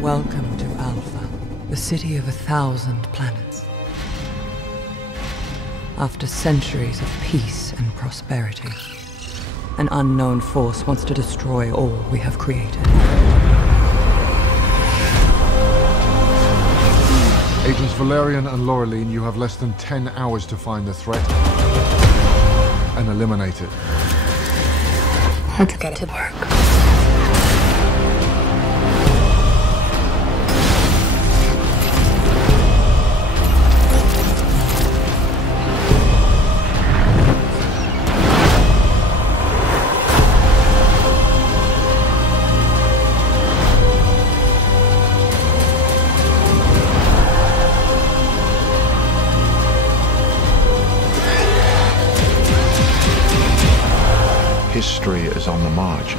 Welcome to Alpha, the city of 1,000 planets. After centuries of peace and prosperity, an unknown force wants to destroy all we have created. Agents Valerian and Laureline, you have less than 10 hours to find the threat and eliminate it. Let's get to work. History is on the march.